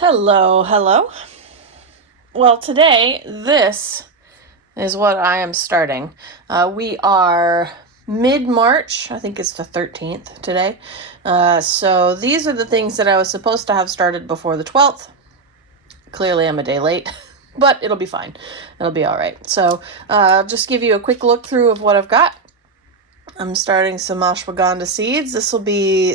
Hello, hello. Well, today, this is what I am starting. We are mid-March. I think it's the 13th today. So these are the things that I was supposed to have started before the 12th. Clearly, I'm a day late, but it'll be fine. It'll be all right. So I'll just give you a quick look through of what I've got. I'm starting some ashwagandha seeds. This will be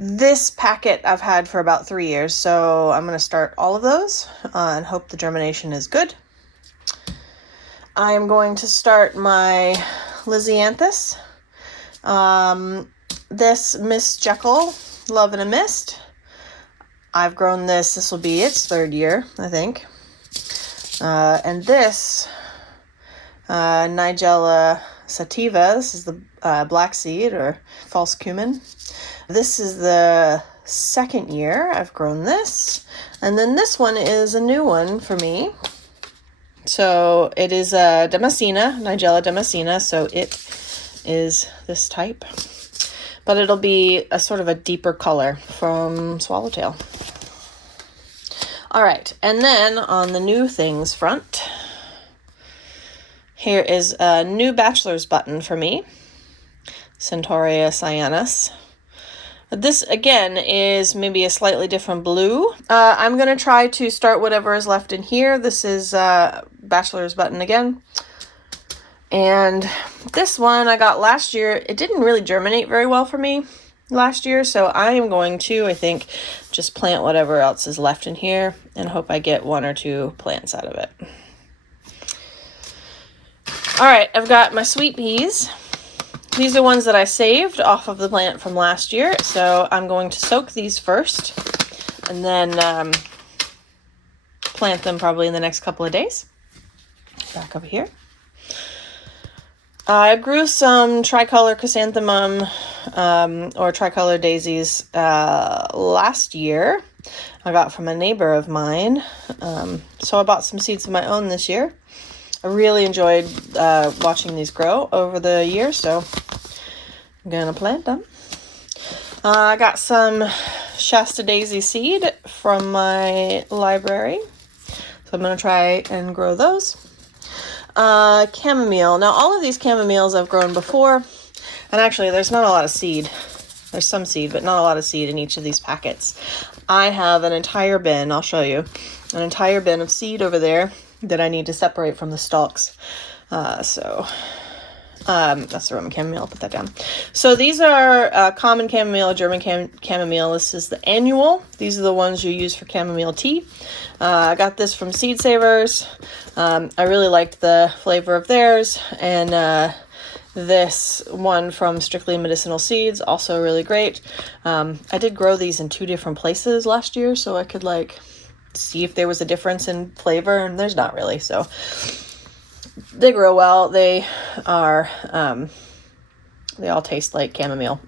this packet I've had for about 3 years, so I'm going to start all of those and hope the germination is good. I am going to start my Lysianthus. This Miss Jekyll, Love in a Mist. I've grown this. This will be its 3rd year, I think. And this Nigella sativa. This is the black seed or false cumin. This is the 2nd year I've grown this. And then this one is a new one for me. So it is a Damascena, Nigella Damascena. So it is this type. But it'll be a sort of a deeper color from Swallowtail. All right. And then on the new things front, here is a new bachelor's button for me. Centaurea cyanus. This, again, is maybe a slightly different blue. I'm going to try to start whatever is left in here. This is bachelor's button again. And this one I got last year. It didn't really germinate very well for me last year, so I am going to, I think, just plant whatever else is left in here and hope I get 1 or 2 plants out of it. All right, I've got my sweet peas. These are ones that I saved off of the plant from last year, so I'm going to soak these first and then plant them probably in the next couple of days. Back over here. I grew some tricolor chrysanthemum or tricolor daisies last year. I got from a neighbor of mine, so I bought some seeds of my own this year. I really enjoyed watching these grow over the year, so I'm gonna plant them. I got some Shasta daisy seed from my library, so I'm gonna try and grow those. Chamomile. Now, all of these chamomiles I've grown before, and actually there's not a lot of seed. There's some seed, but not a lot of seed in each of these packets. I have an entire bin, I'll show you, an entire bin of seed over there that I need to separate from the stalks. That's the Roman chamomile. I'll put that down. So these are common chamomile, German chamomile. This is the annual. These are the ones you use for chamomile tea. I got this from Seed Savers. I really liked the flavor of theirs. And this one from Strictly Medicinal Seeds, also really great. I did grow these in 2 different places last year, so I could see if there was a difference in flavor, and there's not really. So they grow well. They are they all taste like chamomile.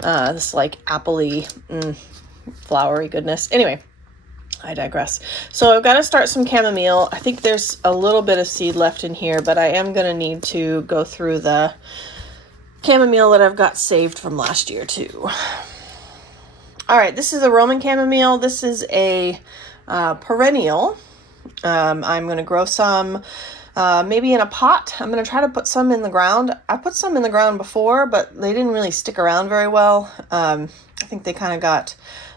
This appley flowery goodness. Anyway, I digress. So I've got to start some chamomile. I think there's a little bit of seed left in here, but I am going to need to go through the chamomile that I've got saved from last year too. All right, this is a Roman chamomile. This is a perennial. I'm going to grow some maybe in a pot. I'm going to try to put some in the ground. I put some in the ground before, but they didn't really stick around very well. I think they kind of got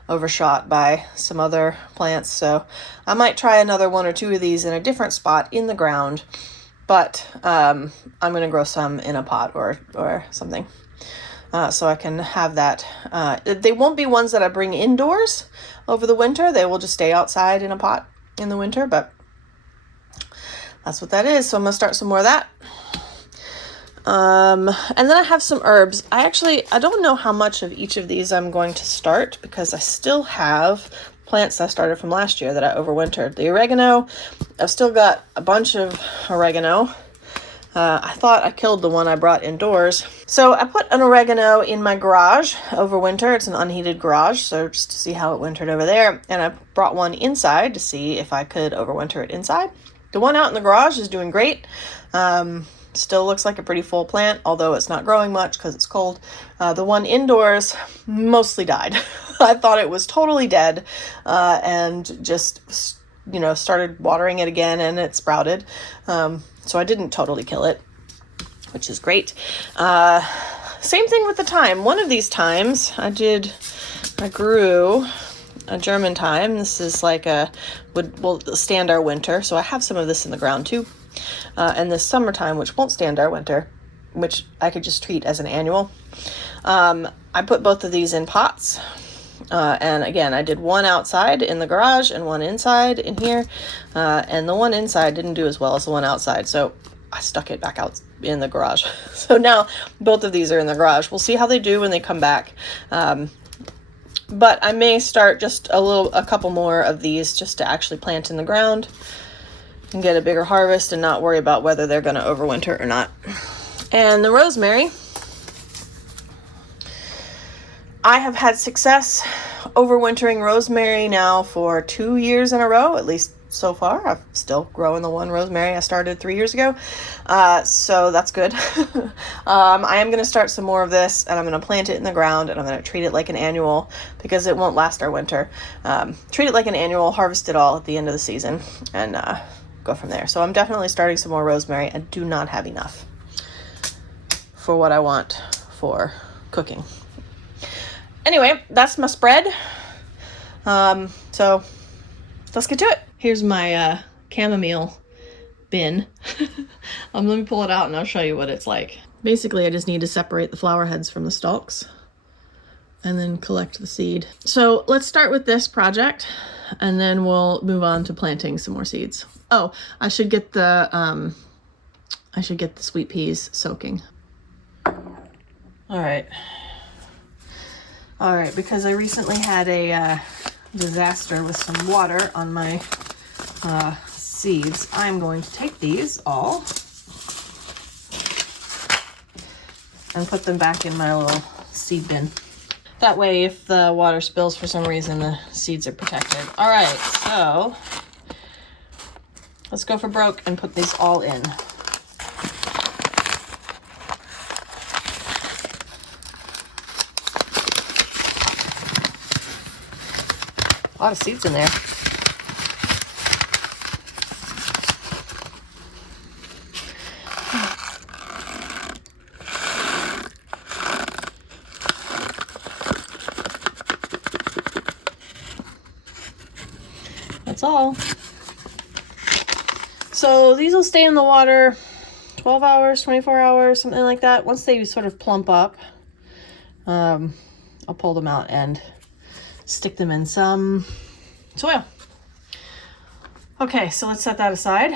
overshot by some other plants. So I might try another 1 or 2 of these in a different spot in the ground, but I'm going to grow some in a pot or something. So I can have that. They won't be ones that I bring indoors over the winter. They will just stay outside in a pot in the winter, but that's what that is. So I'm going to start some more of that. And then I have some herbs. I don't know how much of each of these I'm going to start because I still have plants I started from last year that I overwintered. The oregano, I've still got a bunch of oregano. I thought I killed the one I brought indoors. So I put an oregano in my garage over winter. It's an unheated garage, so just to see how it wintered over there. And I brought one inside to see if I could overwinter it inside. The one out in the garage is doing great. Still looks like a pretty full plant, although it's not growing much because it's cold. The one indoors mostly died. I thought it was totally dead, and just, you know, started watering it again and it sprouted. So I didn't totally kill it, which is great. Same thing with the thyme. One of these thymes I grew a German thyme. This is like will stand our winter. So I have some of this in the ground too. And this summertime, which won't stand our winter, which I could just treat as an annual. I put both of these in pots. And again, I did one outside in the garage and one inside in here. And the one inside didn't do as well as the one outside. So I stuck it back out in the garage. So now both of these are in the garage. We'll see how they do when they come back. But I may start just a couple more of these just to actually plant in the ground and get a bigger harvest and not worry about whether they're going to overwinter or not. And the rosemary, I have had success overwintering rosemary now for 2 years in a row, at least so far. I'm still growing the one rosemary I started 3 years ago. So that's good. I am going to start some more of this, and I'm going to plant it in the ground, and I'm going to treat it like an annual because it won't last our winter. Treat it like an annual, harvest it all at the end of the season, and go from there. So I'm definitely starting some more rosemary. I do not have enough for what I want for cooking. Anyway, that's my spread. So let's get to it. Here's my chamomile bin. Let me pull it out and I'll show you what it's like. Basically, I just need to separate the flower heads from the stalks and then collect the seed. So let's start with this project and then we'll move on to planting some more seeds. Oh, I should get the sweet peas soaking. All right, because I recently had a disaster with some water on my seeds, I'm going to take these all and put them back in my little seed bin. That way, if the water spills for some reason, the seeds are protected. All right, so let's go for broke and put these all in. A lot of seeds in there. That's all. So these will stay in the water 12 hours, 24 hours, something like that. Once they sort of plump up, I'll pull them out and stick them in some soil. Okay, so let's set that aside.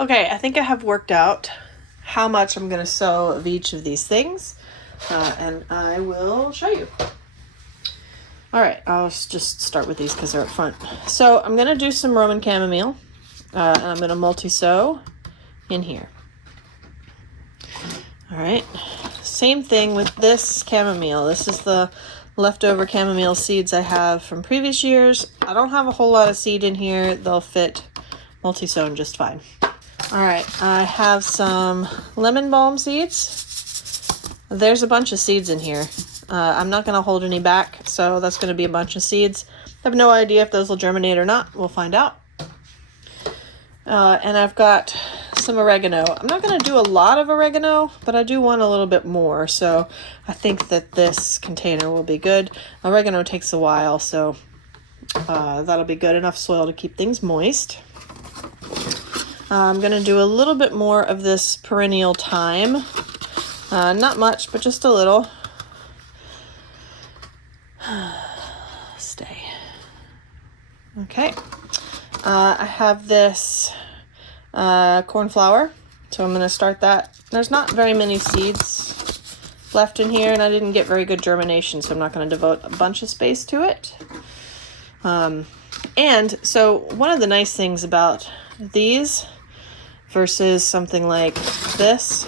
Okay, I think I have worked out how much I'm going to sow of each of these things, and I will show you. All right, I'll just start with these because they're up front. So I'm going to do some Roman chamomile, and I'm going to multi-sow in here. All right, same thing with this chamomile. This is the leftover chamomile seeds I have from previous years. I don't have a whole lot of seed in here. They'll fit multi-sown just fine. All right, I have some lemon balm seeds. There's a bunch of seeds in here. I'm not going to hold any back, so that's going to be a bunch of seeds. I have no idea if those will germinate or not. We'll find out. And I've got some oregano. I'm not going to do a lot of oregano, but I do want a little bit more, so I think that this container will be good. Oregano takes a while, so that'll be good enough soil to keep things moist. I'm going to do a little bit more of this perennial thyme. Not much, but just a little. Stay. Okay. I have this cornflower, so I'm going to start that. There's not very many seeds left in here, and I didn't get very good germination, so I'm not going to devote a bunch of space to it. And so one of the nice things about these versus something like this,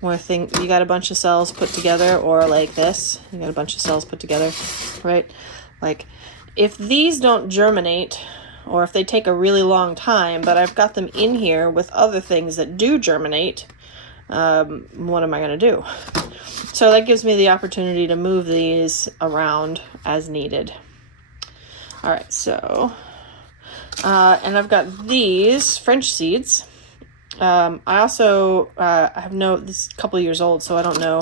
where you got a bunch of cells put together, or like this, you got a bunch of cells put together, right? Like if these don't germinate, or if they take a really long time, but I've got them in here with other things that do germinate, what am I going to do? So that gives me the opportunity to move these around as needed. All right, so, and I've got these French seeds. I also have this is a couple years old, so I don't know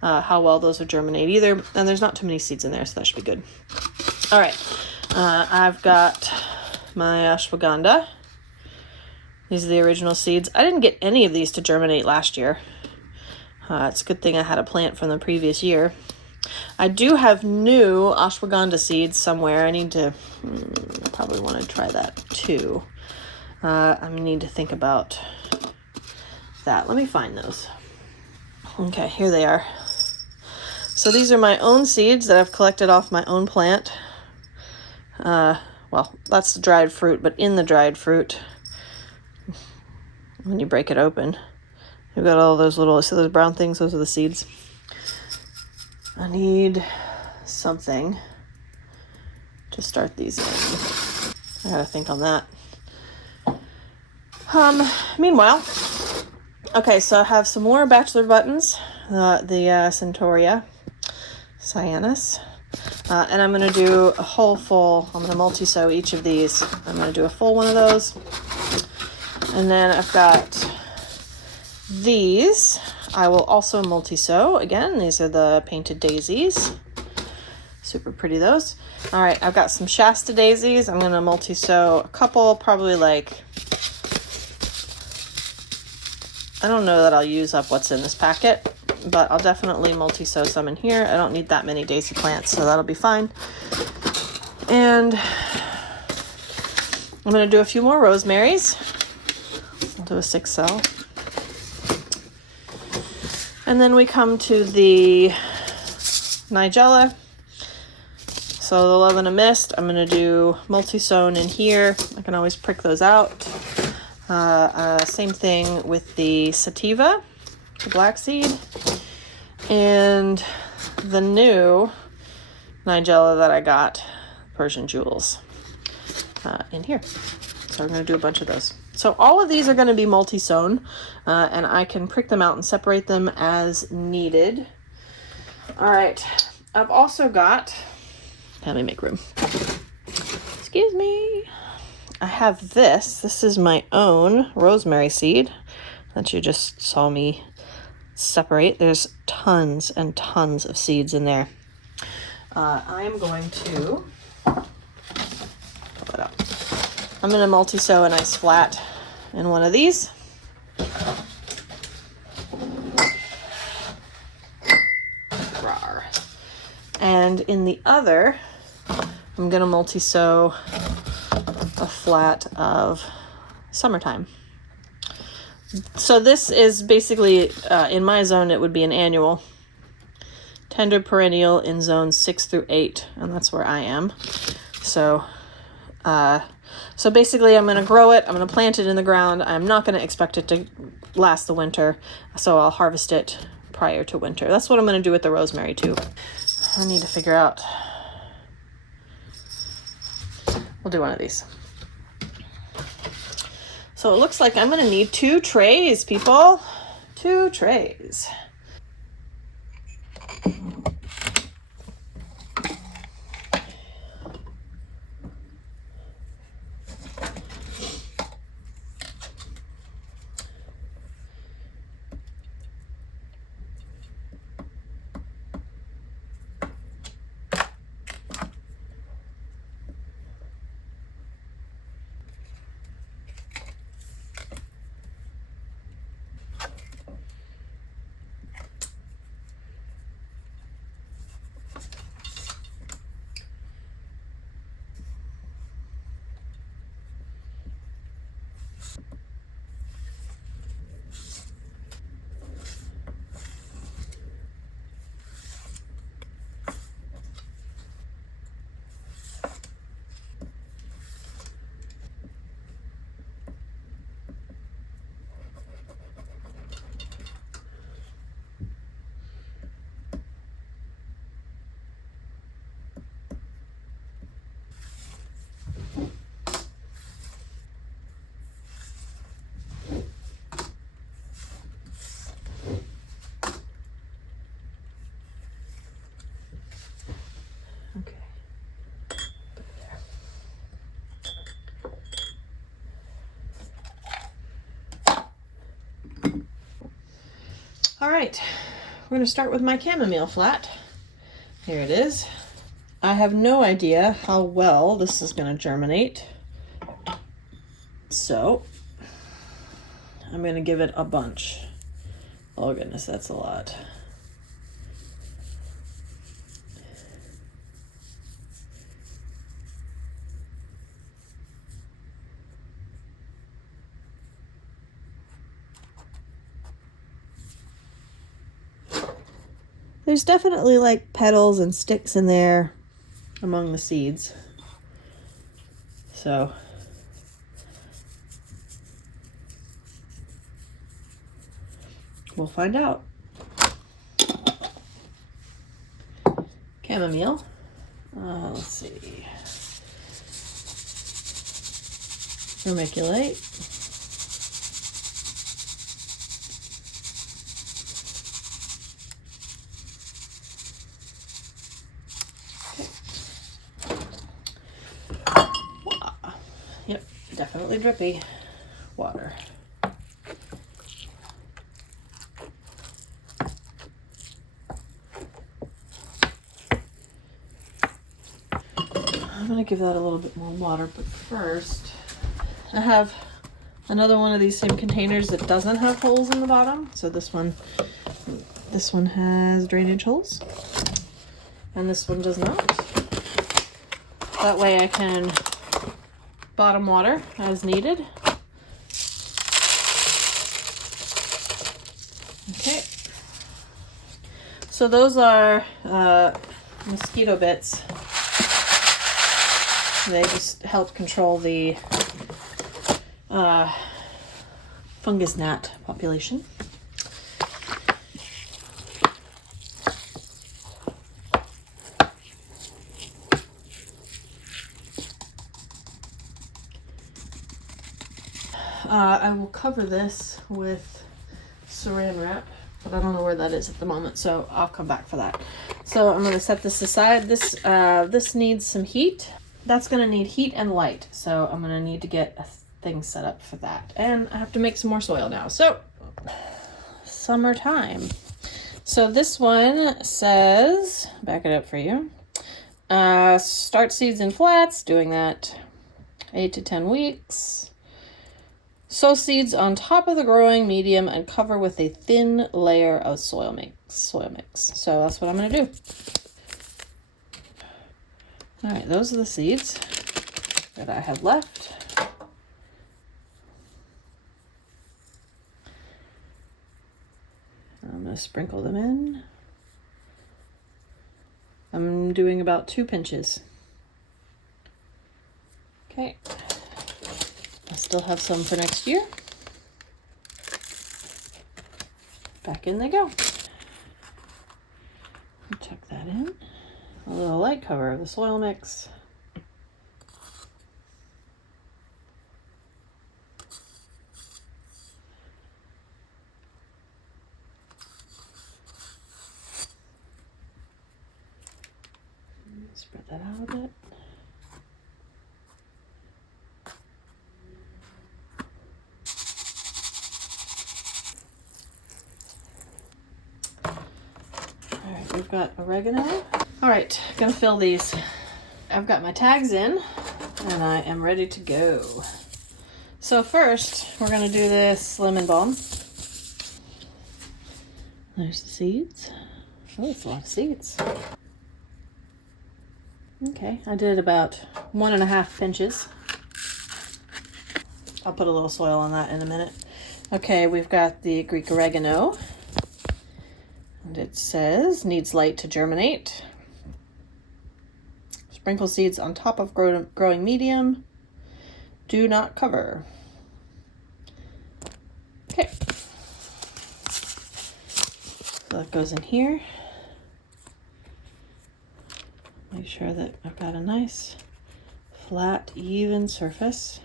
how well those would germinate either. And there's not too many seeds in there, so that should be good. All right, I've got my ashwagandha. These are the original seeds. I didn't get any of these to germinate last year. It's a good thing I had a plant from the previous year. I do have new ashwagandha seeds somewhere. I need to probably want to try that too. I need to think about that. Let me find those. Okay, here they are. So these are my own seeds that I've collected off my own plant. Well, that's the dried fruit, but in the dried fruit, when you break it open, you've got all those little, see those brown things? Those are the seeds. I need something to start these in. I gotta think on that. Meanwhile, okay, so I have some more bachelor buttons, the Centaurea cyanus, and I'm gonna do a whole full, I'm gonna multi-sow each of these. I'm gonna do a full one of those. And then I've got these. I will also multi-sow. Again, these are the painted daisies. Super pretty, those. All right, I've got some Shasta daisies. I'm gonna multi-sow a couple, probably like, I don't know that I'll use up what's in this packet, but I'll definitely multi-sow some in here. I don't need that many daisy plants, so that'll be fine. And I'm gonna do a few more rosemaries. I'll do a 6 cell. And then we come to the Nigella. So the Love in a Mist, I'm going to do multi-sown in here. I can always prick those out. Same thing with the Sativa, the black seed. And the new Nigella that I got, Persian Jewels, in here. So we're going to do a bunch of those. So all of these are going to be multi-sown, and I can prick them out and separate them as needed. All right, I've also got, let me make room. Excuse me. I have this. This is my own rosemary seed that you just saw me separate. There's tons and tons of seeds in there. I am going to pull it up. I'm going to multi-sow a nice flat in one of these. Rawr. And in the other, I'm going to multi-sow a flat of Summertime. So this is basically, in my zone, it would be an annual. Tender perennial in zones 6 through 8, and that's where I am. So basically I'm going to grow it, I'm going to plant it in the ground. I'm not going to expect it to last the winter, so I'll harvest it prior to winter. That's what I'm going to do with the rosemary too. I need to figure out, we'll do one of these. So it looks like I'm going to need 2 trays, people. 2 trays. All right, we're gonna start with my chamomile flat. Here it is. I have no idea how well this is gonna germinate. So I'm gonna give it a bunch. Oh goodness, that's a lot. There's definitely like petals and sticks in there among the seeds. So we'll find out. Chamomile. Let's see. Vermiculite. Yep, definitely drippy water. I'm gonna give that a little bit more water, but first I have another one of these same containers that doesn't have holes in the bottom. So this one has drainage holes and this one does not. That way I can bottom water as needed. Okay. So those are mosquito bits. They just help control the fungus gnat population. I will cover this with saran wrap, but I don't know where that is at the moment, so I'll come back for that. So I'm going to set this aside. This needs some heat. That's going to need heat and light, so I'm going to need to get a thing set up for that. And I have to make some more soil now. So, summertime. So this one says, back it up for you, start seeds in flats, doing that 8 to 10 weeks. Sow seeds on top of the growing medium and cover with a thin layer of soil mix. So that's what I'm going to do. All right, those are the seeds that I have left. I'm going to sprinkle them in. I'm doing about 2 pinches. Okay. I still have some for next year. Back in they go. Tuck that in. A little light cover of the soil mix. Spread that out a bit. All right, we've got oregano. All right, gonna fill these. I've got my tags in and I am ready to go. So first, we're gonna do this lemon balm. There's the seeds. Oh, it's a lot of seeds. Okay, I did about 1.5 pinches. I'll put a little soil on that in a minute. Okay, we've got the Greek oregano. And it says, needs light to germinate. Sprinkle seeds on top of growing medium. Do not cover. Okay. So that goes in here. Make sure that I've got a nice, flat, even surface.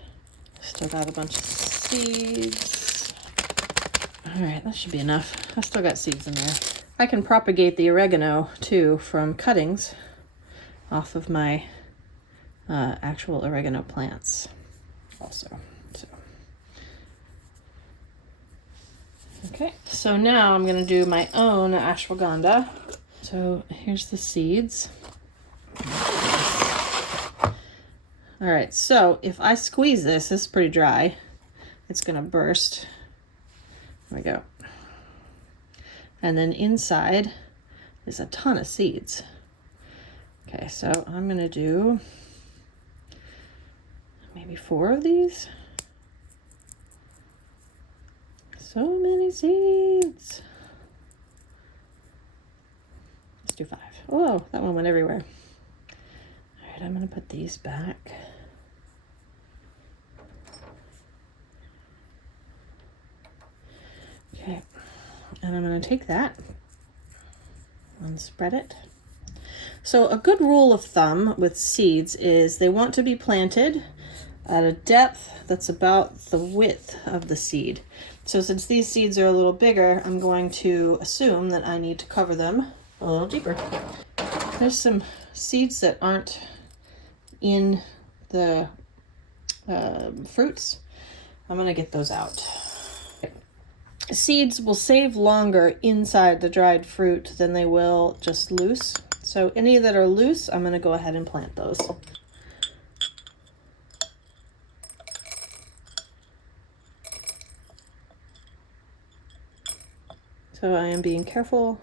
Still got a bunch of seeds. All right, that should be enough. I still got seeds in there. I can propagate the oregano too from cuttings off of my actual oregano plants also. So Okay, so now I'm gonna do my own ashwagandha. So here's the seeds. All right, so if I squeeze this is pretty dry, it's gonna burst. There we go. And then inside is a ton of seeds. Okay, so I'm gonna do maybe 4 of these. So many seeds. Let's do 5. Oh, that one went everywhere. All right, I'm gonna put these back. Okay, and I'm gonna take that and spread it. So a good rule of thumb with seeds is they want to be planted at a depth that's about the width of the seed. So since these seeds are a little bigger, I'm going to assume that I need to cover them a little deeper. There's some seeds that aren't in the fruits. I'm gonna get those out. Seeds will save longer inside the dried fruit than they will just loose. So any that are loose, I'm gonna go ahead and plant those. So I am being careful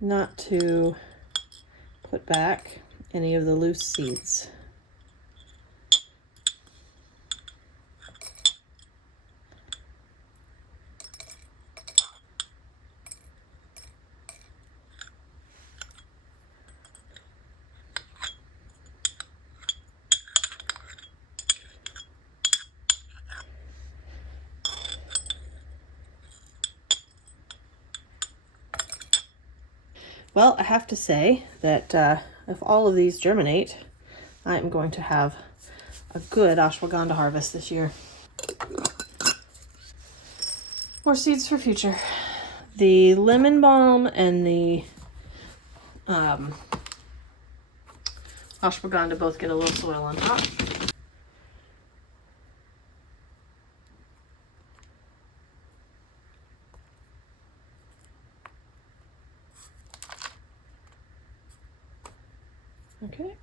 not to put back any of the loose seeds. Well, I have to say that if all of these germinate, I'm going to have a good ashwagandha harvest this year. More seeds for future. The lemon balm and the ashwagandha both get a little soil on top. Okay.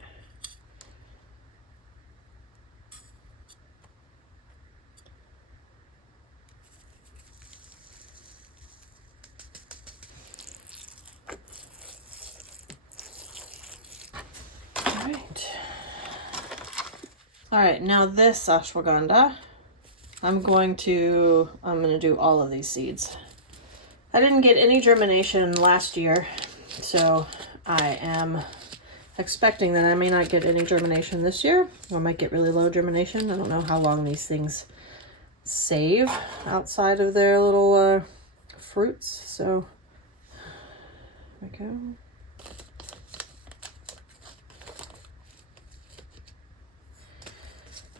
All right, now this ashwagandha, I'm going to do all of these seeds. I didn't get any germination last year, so I am expecting that I may not get any germination this year, or might get really low germination. I don't know how long these things save outside of their little fruits, so there we go.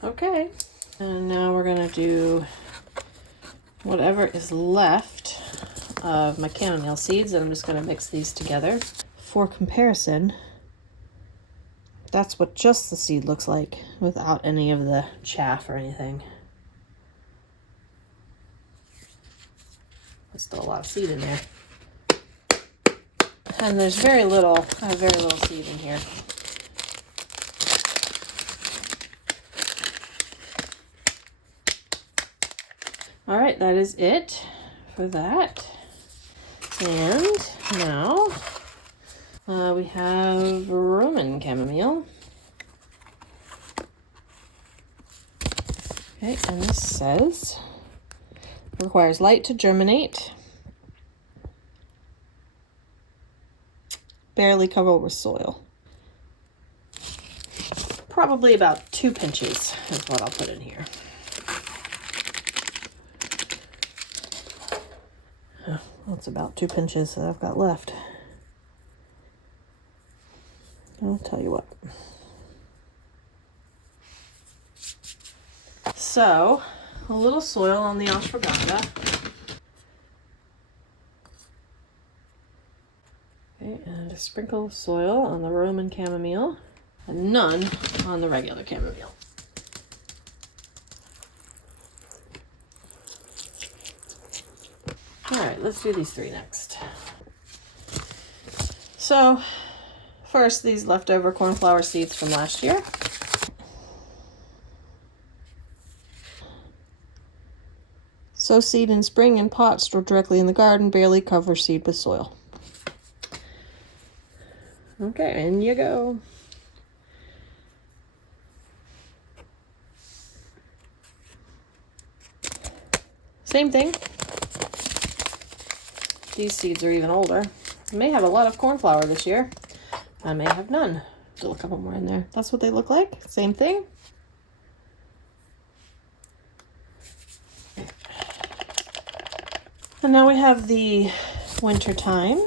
Okay, and now we're gonna do whatever is left of my chamomile seeds, and I'm just gonna mix these together. For comparison, that's what just the seed looks like without any of the chaff or anything. There's still a lot of seed in there. And there's very little, I have very little seed in here. All right, that is it for that. And now we have Roman chamomile. Okay, and this says it requires light to germinate, barely covered with soil. Probably about 2 pinches is what I'll put in here. That's about 2 pinches that I've got left. I'll tell you what. So, a little soil on the ashwagandha. Okay, and a sprinkle of soil on the Roman chamomile, and none on the regular chamomile. All right, let's do these 3 next. So first, these leftover cornflower seeds from last year. Sow seed in spring in pots stored directly in the garden. Barely cover seed with soil. Okay, in you go. Same thing. These seeds are even older. I may have a lot of cornflower this year. I may have none. Still a couple more in there. That's what they look like. Same thing. And now we have the winter time.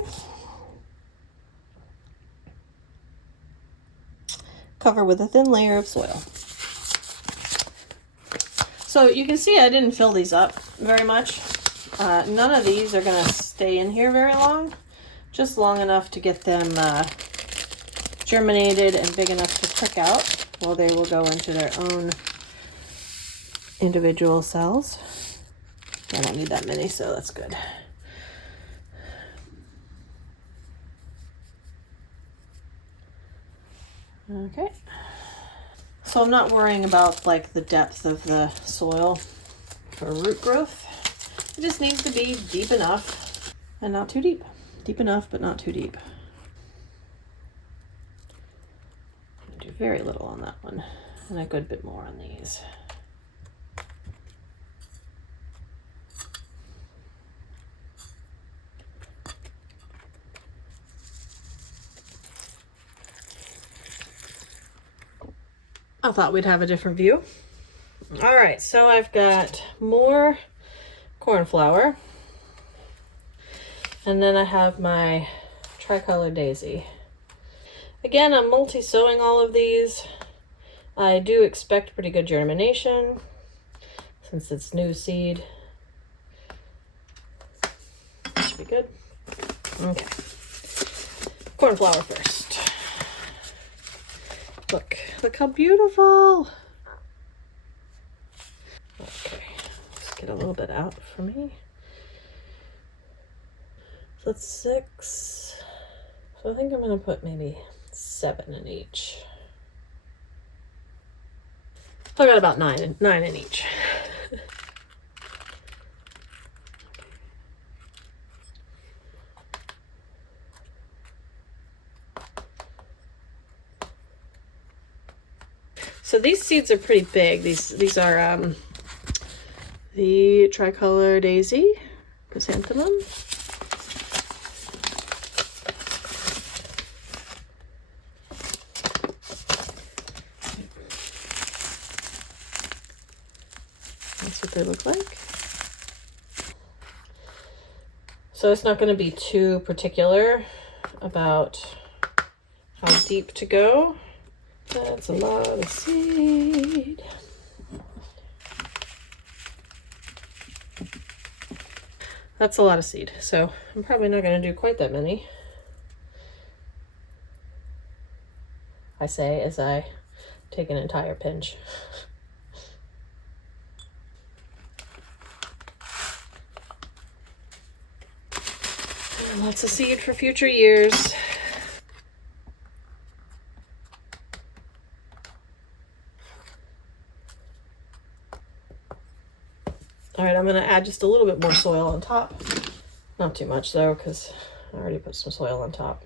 Cover with a thin layer of soil. So you can see I didn't fill these up very much. None of these are going to stay in here very long. Just long enough to get them germinated and big enough to prick out. Well, they will go into their own individual cells. I don't need that many, so that's good. Okay. So I'm not worrying about like the depth of the soil for root growth. It just needs to be deep enough and not too deep. Deep enough, but not too deep. Do very little on that one and a good bit more on these. I thought we'd have a different view. All right, so I've got more cornflower. And then I have my tricolor daisy. Again, I'm multi-sowing all of these. I do expect pretty good germination since it's new seed. Should be good. Okay. Cornflower first. Look how beautiful. Okay, let's get a little bit out for me. So that's 6. So I think I'm gonna put maybe 7 in each. I got about 9 in each. So these seeds are pretty big. These are the tricolor daisy, chrysanthemum. That's what they look like. So it's not going to be too particular about how deep to go. That's a lot of seed. That's a lot of seed, so I'm probably not going to do quite that many. I say as I take an entire pinch. And lots of seed for future years. All right, I'm going to add just a little bit more soil on top. Not too much though, because I already put some soil on top.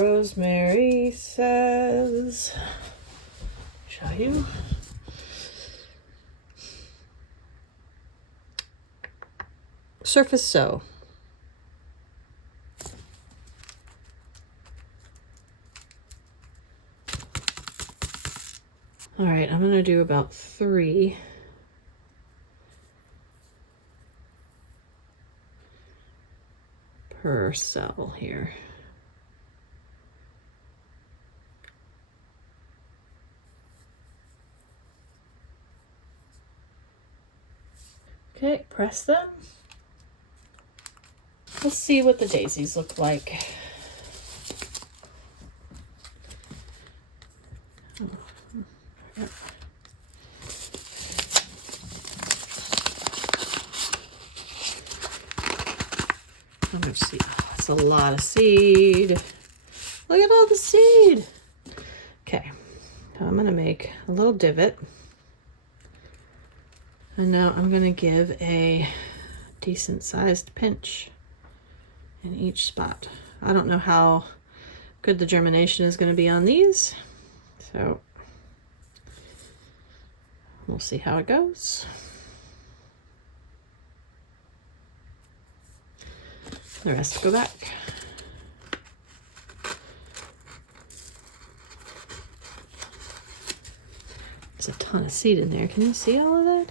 Rosemary says, show you. Surface sow. All right, I'm gonna do about 3. Per cell here. Okay, press them. Let's see what the daisies look like. How much seed? Oh, that's a lot of seed. Look at all the seed. Okay, so I'm gonna make a little divot. And now I'm gonna give a decent sized pinch in each spot. I don't know how good the germination is gonna be on these, so we'll see how it goes. The rest go back. There's a ton of seed in there. Can you see all of that?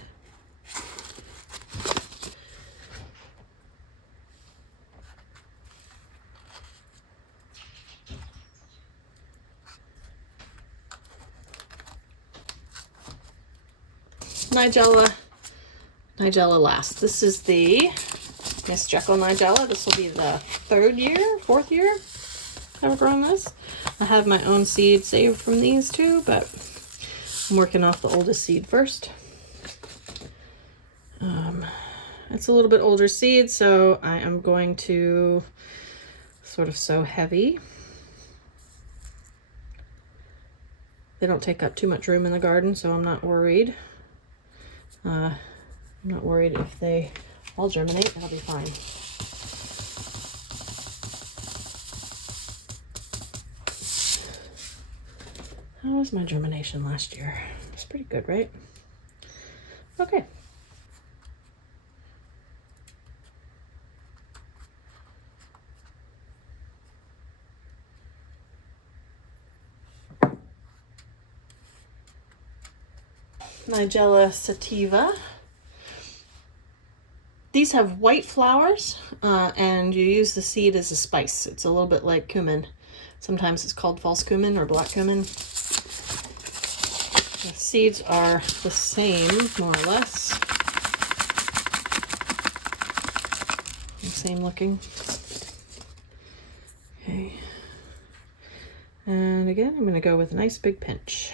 Nigella last. This is the Miss Jekyll Nigella. This will be the fourth year I've grown this. I have my own seed saved from these two, but I'm working off the oldest seed first. It's a little bit older seed, so I am going to sort of sow heavy. They don't take up too much room in the garden, so I'm not worried. I'm not worried if they all germinate. It'll be fine. How was my germination last year? It's pretty good, right? Okay. Nigella sativa. These have white flowers, and you use the seed as a spice. It's a little bit like cumin. Sometimes it's called false cumin or black cumin. The seeds are the same, more or less. Same looking. Okay. And again, I'm going to go with a nice big pinch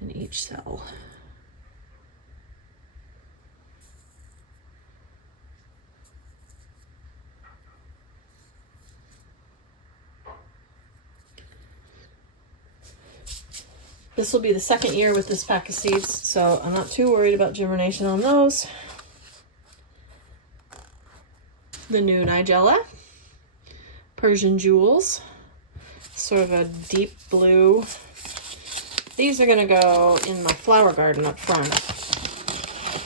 in each cell. This will be the second year with this pack of seeds, so I'm not too worried about germination on those. The new Nigella, Persian Jewels, sort of a deep blue. These are gonna go in my flower garden up front.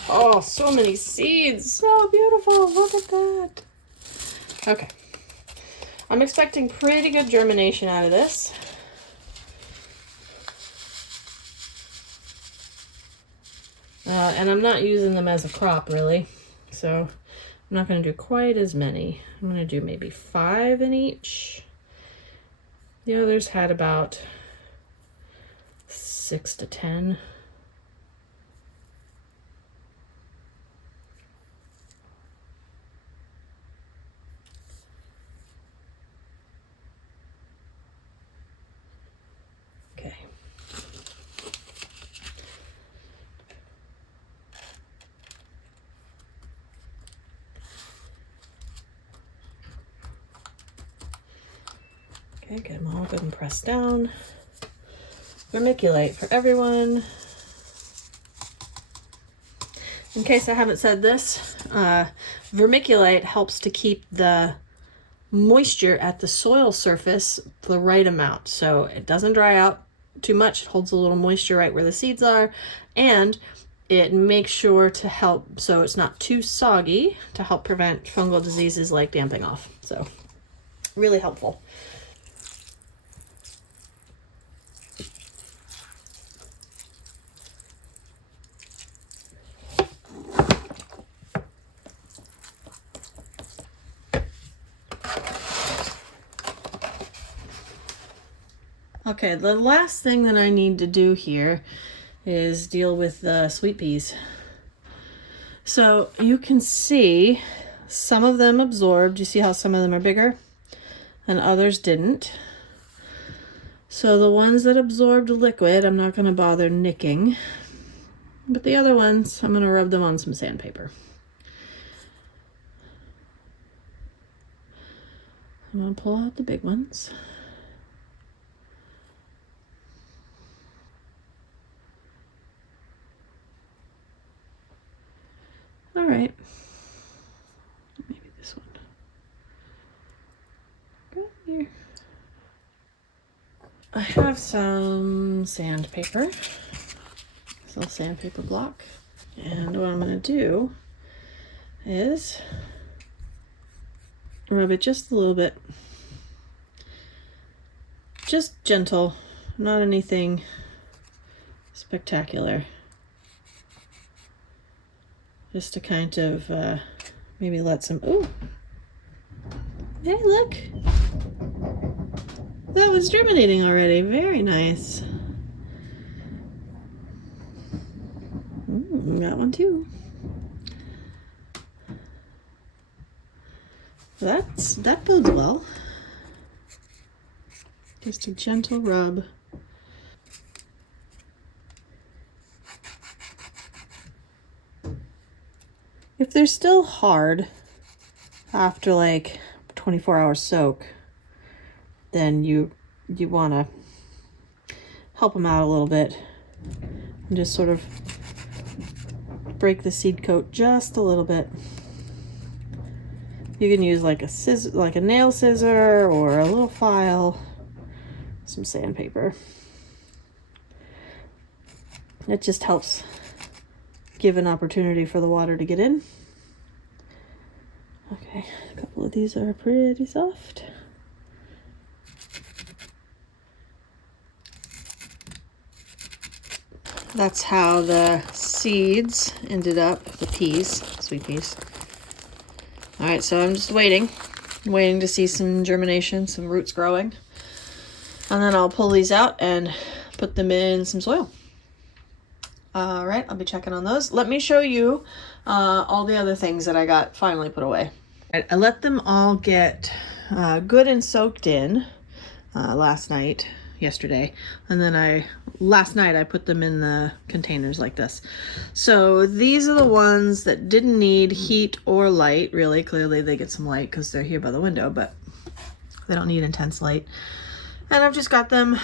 Oh, so many seeds, so beautiful, look at that. Okay, I'm expecting pretty good germination out of this. And I'm not using them as a crop really, so I'm not going to do quite as many. I'm going to do maybe 5 in each. The others had about 6 to 10. Okay. Okay, get them all good and pressed down. Vermiculite for everyone. In case I haven't said this, vermiculite helps to keep the moisture at the soil surface the right amount. So it doesn't dry out too much. It holds a little moisture right where the seeds are. And it makes sure to help so it's not too soggy to help prevent fungal diseases like damping off. So really helpful. Okay, the last thing that I need to do here is deal with the sweet peas. So you can see some of them absorbed. You see how some of them are bigger and others didn't. So the ones that absorbed liquid, I'm not going to bother nicking. But the other ones, I'm going to rub them on some sandpaper. I'm going to pull out the big ones. All right. Maybe this one. Go here. I have some sandpaper. This little sandpaper block. And what I'm going to do is rub it just a little bit. Just gentle, not anything spectacular. Just to kind of maybe let some, ooh, hey look, that was germinating already, very nice. Got one too. That bodes well. Just a gentle rub. If they're still hard after like 24-hour soak, then you want to help them out a little bit and just sort of break the seed coat just a little bit. You can use like a scissor, like a nail scissor or a little file, some sandpaper. It just helps give an opportunity for the water to get in. Okay, a couple of these are pretty soft. That's how the seeds ended up, the peas, sweet peas. All right, so I'm just waiting to see some germination, some roots growing. And then I'll pull these out and put them in some soil. All right, I'll be checking on those. Let me show you all the other things that I got finally put away. I let them all get good and soaked in yesterday, and then last night I put them in the containers like this. So these are the ones that didn't need heat or light, really. Clearly they get some light because they're here by the window, but they don't need intense light. And I've just got them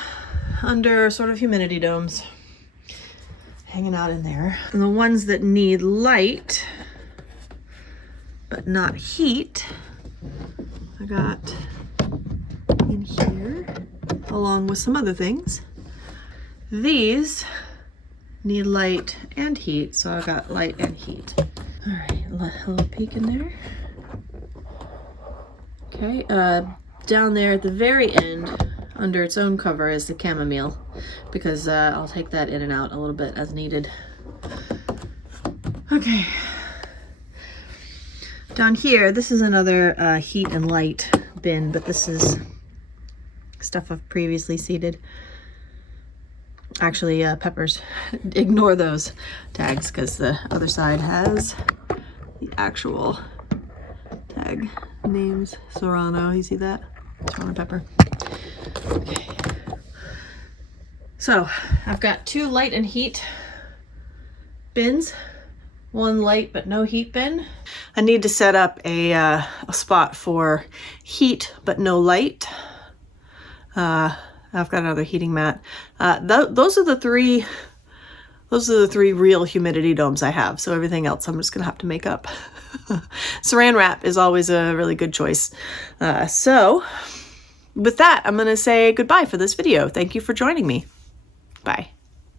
under sort of humidity domes, hanging out in there. And the ones that need light but not heat, I got in here along with some other things. These need light and heat, so I got light and heat. All right, a little peek in there. Okay, down there at the very end, under its own cover, is the chamomile, because I'll take that in and out a little bit as needed. Okay. Down here, this is another heat and light bin, but this is stuff I've previously seeded. Actually, peppers. Ignore those tags because the other side has the actual tag names. Serrano, you see that? Serrano pepper. Okay. So, I've got 2 light and heat bins. 1 light but no heat bin. I need to set up a spot for heat but no light. I've got another heating mat. Those are the 3 real humidity domes I have. So everything else I'm just gonna have to make up. Saran wrap is always a really good choice. So with that, I'm gonna say goodbye for this video. Thank you for joining me. Bye.